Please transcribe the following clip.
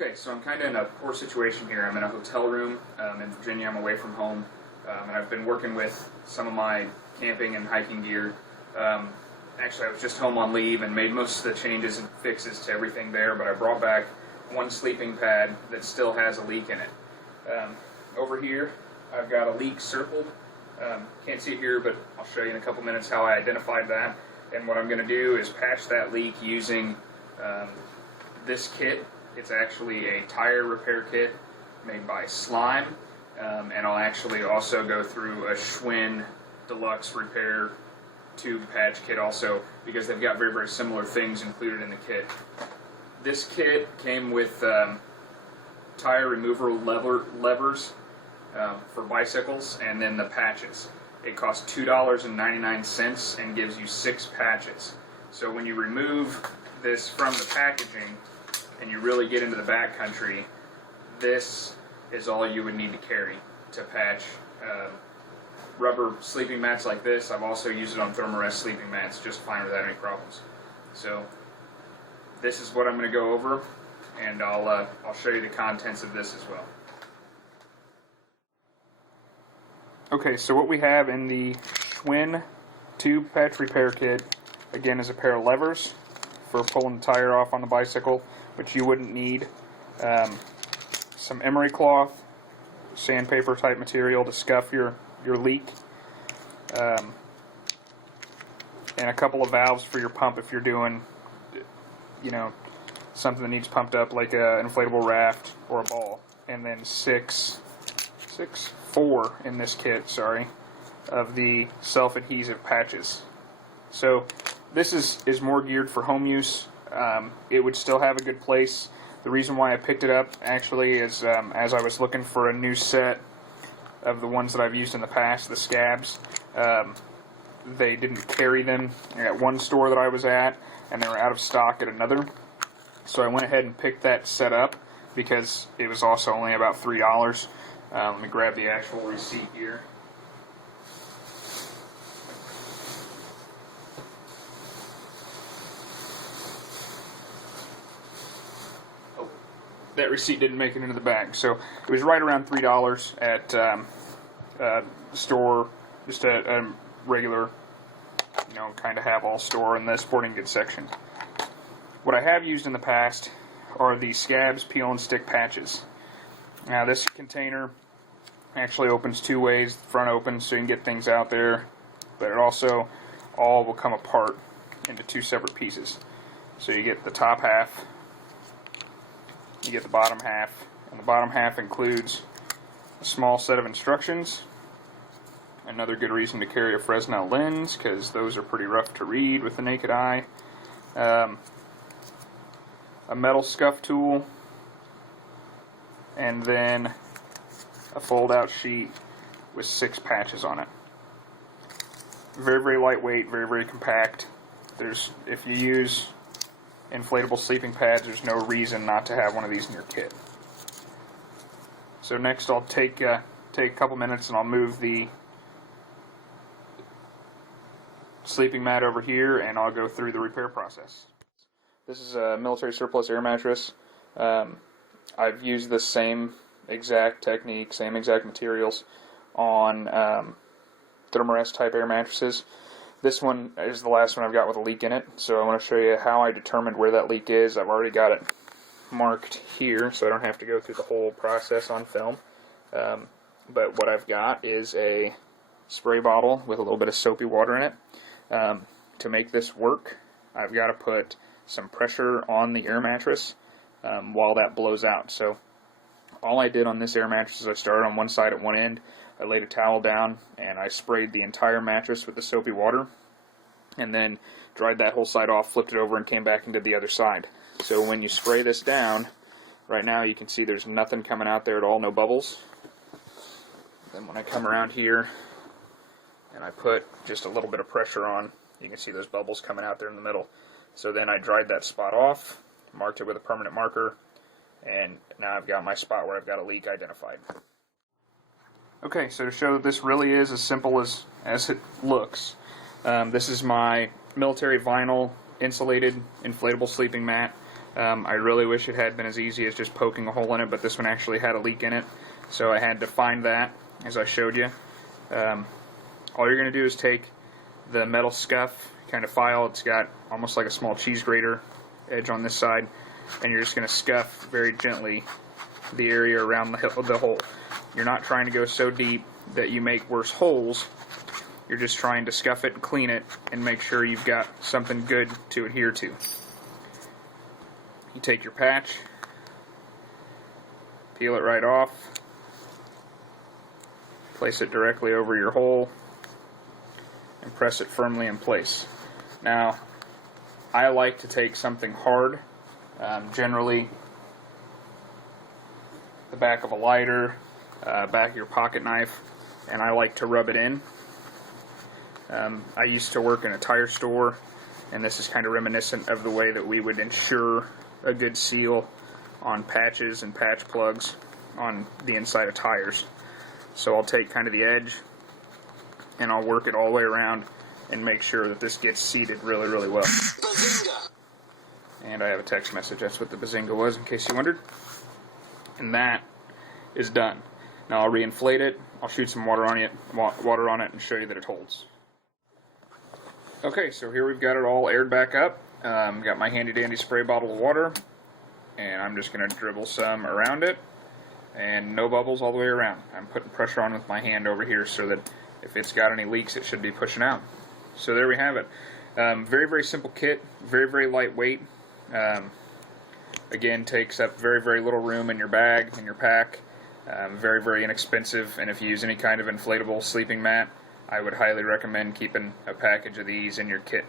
Okay, so I'm kind of in a poor situation here. I'm in a hotel room in Virginia. I'm away from home, and I've been working with some of my camping and hiking gear. Actually, I was just home on leave and made most of the changes and fixes to everything there, but I brought back one sleeping pad that still has a leak in it. Over here, I've got a leak circled. Can't see it here, but I'll show you in a couple minutes how I identified that. And what I'm going to do is patch that leak using this kit. It's actually a tire repair kit made by Slime, and I'll actually also go through a Schwinn Deluxe repair tube patch kit also, because they've got very, very similar things included in the kit. This kit came with tire removal levers for bicycles, and then the patches. It costs $2.99 and gives you 6 patches. So when you remove this from the packaging and you really get into the backcountry, this is all you would need to carry to patch rubber sleeping mats like this. I've also used it on thermarest sleeping mats just fine without any problems. So this is what I'm going to go over, and I'll show you the contents of this as well. Okay, so what we have in the Schwinn tube patch repair kit, again, is a pair of levers for pulling the tire off on the bicycle, which you wouldn't need. Some emery cloth, sandpaper type material to scuff your leak, and a couple of valves for your pump if you're doing, you know, something that needs pumped up like an inflatable raft or a ball. And then four in this kit, sorry, of the self-adhesive patches. So this is more geared for home use. It would still have a good place. The reason why I picked it up actually is as I was looking for a new set of the ones that I've used in the past, the SKABS. They didn't carry them at one store that I was at, and they were out of stock at another. So I went ahead and picked that set up because it was also only about $3. Let me grab the actual receipt here. That receipt didn't make it into the bag, so it was right around $3 at the store, just a regular, you know, kind of have-all store in the sporting goods section. What I have used in the past are the SKABS peel and stick patches. Now this container actually opens two ways. The front opens so you can get things out there, but it also all will come apart into two separate pieces. So you get the top half, you get the bottom half, and the bottom half includes a small set of instructions. Another good reason to carry a Fresnel lens, because those are pretty rough to read with the naked eye. A metal scuff tool, and then a fold-out sheet with 6 patches on it. Very, very lightweight, very, very compact. If you use inflatable sleeping pads, there's no reason not to have one of these in your kit. So next I'll take a couple minutes and I'll move the sleeping mat over here and I'll go through the repair process. This is a military surplus air mattress. I've used the same exact technique, same exact materials on thermarest type air mattresses. This one is the last one I've got with a leak in it, so I want to show you how I determined where that leak is. I've already got it marked here, so I don't have to go through the whole process on film. But what I've got is a spray bottle with a little bit of soapy water in it. To make this work, I've got to put some pressure on the air mattress while that blows out. So all I did on this air mattress is I started on one side at one end, I laid a towel down, and I sprayed the entire mattress with the soapy water, and then dried that whole side off, flipped it over, and came back and did the other side. So when you spray this down, right now you can see there's nothing coming out there at all, no bubbles. Then when I come around here and I put just a little bit of pressure on, you can see those bubbles coming out there in the middle. So then I dried that spot off, marked it with a permanent marker, and now I've got my spot where I've got a leak identified. Okay, so to show that this really is as simple as it looks, this is my military vinyl insulated inflatable sleeping mat. I really wish it had been as easy as just poking a hole in it, but this one actually had a leak in it, so I had to find that, as I showed you. All you're going to do is take the metal scuff kind of file. It's got almost like a small cheese grater edge on this side, and you're just going to scuff very gently the area around the hole. You're not trying to go so deep that you make worse holes. You're just trying to scuff it and clean it and make sure you've got something good to adhere to. You take your patch, peel it right off, place it directly over your hole, and press it firmly in place. Now, I like to take something hard, generally the back of a lighter, back of your pocket knife, and I like to rub it in. I used to work in a tire store, and this is kind of reminiscent of the way that we would ensure a good seal on patches and patch plugs on the inside of tires. So I'll take kind of the edge and I'll work it all the way around and make sure that this gets seated really, really well. Bazinga! And I have a text message. That's what the bazinga was, in case you wondered. And that is done. Now I'll reinflate it, I'll shoot some water on it and show you that it holds. Okay, so here we've got it all aired back up. Got my handy dandy spray bottle of water, and I'm just going to dribble some around it, and no bubbles all the way around. I'm putting pressure on with my hand over here so that if it's got any leaks it should be pushing out. So there we have it. Very, very simple kit, very, very lightweight. Again, takes up very, very little room in your bag, in your pack. Very, very inexpensive, and if you use any kind of inflatable sleeping mat, I would highly recommend keeping a package of these in your kit.